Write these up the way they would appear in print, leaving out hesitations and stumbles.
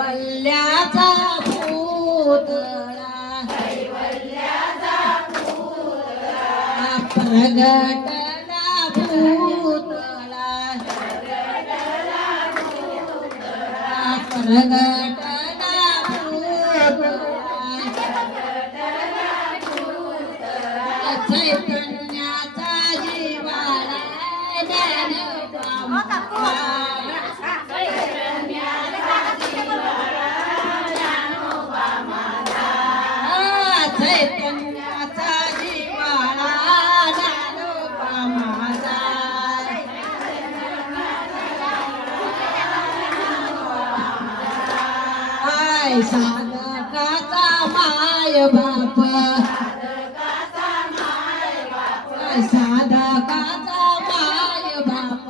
कैवल्याचा पुतळा प्रगटला पुतळा प्रगटला पुतळा चैतन्याचा जिव्हाळा ज्ञानोबा चैतन्याचा जिव्हाळा ज्ञानोबा माझा आय साधकाचा माय बाप साधकाचा माय बाप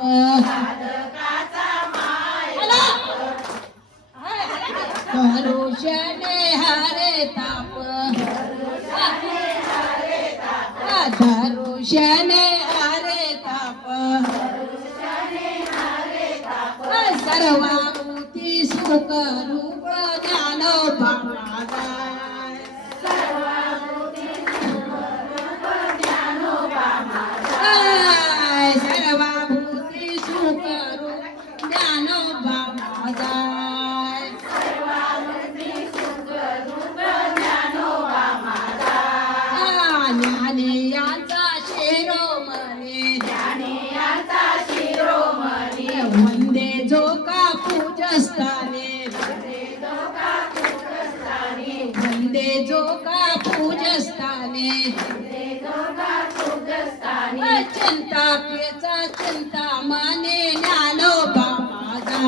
धनुष्यने हरे ताप धनुष्यने हरे ताप सर्वाभूती सुख रूप ज्ञानोबा माझा सर्वाभूती सुख रूप ज्ञानोबा माझा ज्ञानी यांचा शिरोमणी वंदे जो का पूजस्थाने वंदे जो का पूजस्थाने चिंता पेचा चिंता माने ज्ञानोबा माझा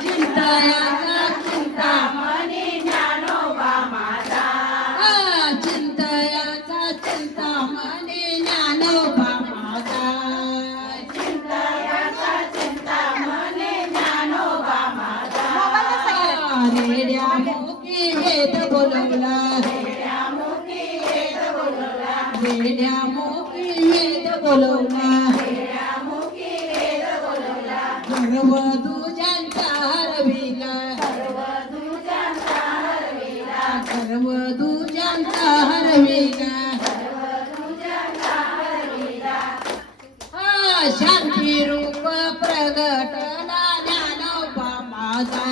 चिंतयाचा चिंता माने ज्ञानोबा माझा चिंतयाचा चिंता माने ज्ञानोबा माझा चिंतयाचा चिंता माने ज्ञानोबा माझा रेड्या मुखी वेद बोलवला रेड्या मुखी वेद बोलवला गर्वदूजांचा हरविला गर्वदूजांचा हरविला शांती रूप प्रगटला ज्ञानोबा माझा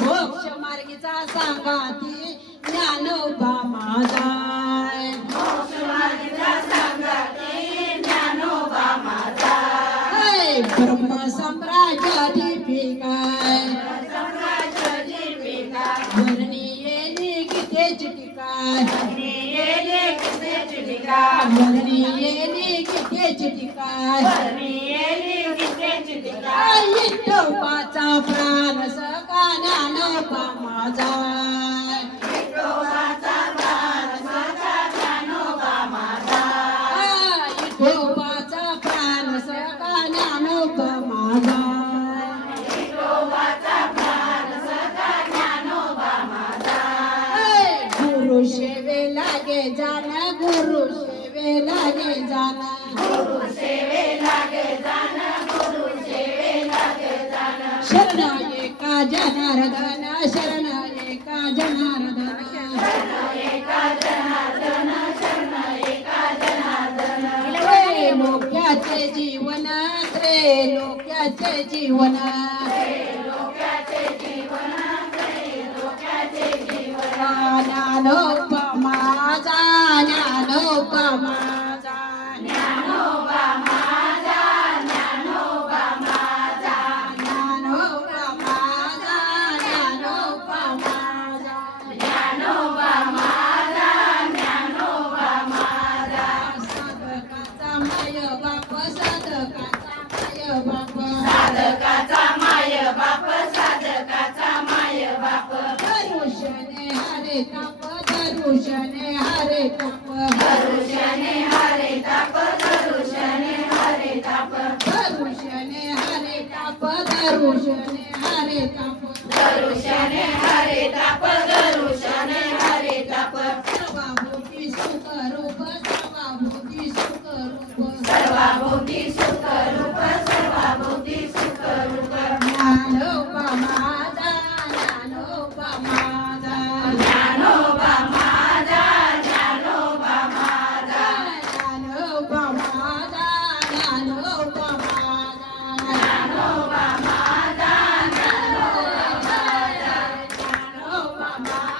मोक्ष मार्गीचा सांगाते ज्ञानोबा माझा मोक्ष मार्गीचा सांगाते ज्ञानोबा माझा ब्रह्म सम्राजाधिपिकाय वर्णियेली कितेची टीकाय वर्णियेली कितेची टीकाय विठोबाचा प्राण सखा ज्ञानोबा माझा विठोबाचा प्राण सखा ज्ञानोबा माझा गुरु सेवे लागे जाना गुरु सेवे लागे जाना शरण एका जनार्दन शरण एका जनार्दन लोक्याचे जीवन त्रैलोक्याचे जीवन ज्ञानोबा माझा ज्ञानोबा माझा ज्ञानोबा माझा ज्ञानोबा बाप साधकाचा माय बाप साधकाचा माय बाप धरुषणे हरे ताप धरुषणे हरे ताप धरुषणे हरे ताप धरुषणे हरे ताप धरुषणे हरे ताप धरुषणे हरे ताप धरुषणे हरे ताप धरुषणे हरे ताप सर्वाभूती सुखरूप सर्वाभूती सुखरूप सर्वाभूती सुखरूप सर्वाभूती सुखरूप ज्ञानोबा माझा ज्ञानोबा माझा ज्ञानोबा माझा ज्ञानोबा माझा ज्ञानोबा माझा ज्ञानोबा माझा ज्ञानोबा माझा ज्ञानोबा माझा ज्ञानोबा माझा